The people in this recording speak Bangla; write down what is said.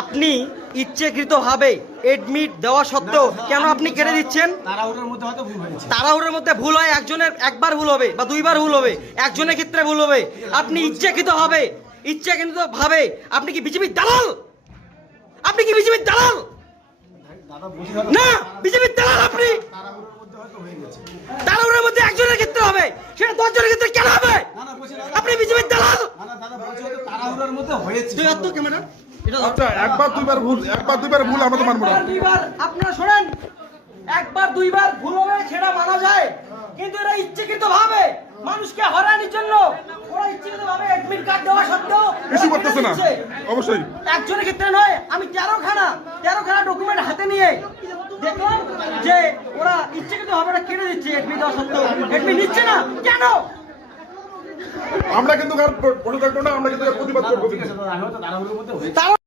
আপনি ইচ্ছাকৃতভাবে এডমিট দেওয়া সত্ত্বেও কেন আপনি কেটে দিচ্ছেন? তাড়াহুড়োর মধ্যে ভুল হয়, একজনের একবার ভুল হবে বা দুইবার ভুল হবে, একজনের ক্ষেত্রে ভুল হবে। আপনি ইচ্ছাকৃতভাবে আপনি কি বিজেপির দালাল? আপনি কি বিজেপির দালাল? না, বিজেপির দালাল আপনি। তাড়াহুড়োর মধ্যে একজনের ক্ষেত্রে হবে, সেটা 10 জনের ক্ষেত্রে কেন হবে? আপনি বিজেপির দালাল। ক্যামেরা আচ্ছা, একবার দুইবার ভুল আমরা তো মানবো না। আপনারা শোনেন, একবার দুইবার ভুল হবে সেটা মানা যায়, কিন্তু এরা ইচ্ছাকৃতভাবে মানুষকে হয়রানির জন্য ওরা ইচ্ছাকৃতভাবে অ্যাডমিট কার্ড দেওয়া সত্ত্বেও কিছু করতেছে না। অবশ্যই একজনের ক্ষেত্রে নয়, আমি 13খানা ডকুমেন্ট হাতে নিয়ে দেখলাম যে ওরা ইচ্ছাকৃতভাবে ওরা কেটে দিচ্ছে অ্যাডমিট দেওয়া সত্ত্বেও। অ্যাডমিট নিচ্ছে না কেন? আমরা কিন্তু বসে থাকবো না, আমরা কিন্তু প্রতিবাদ করবো।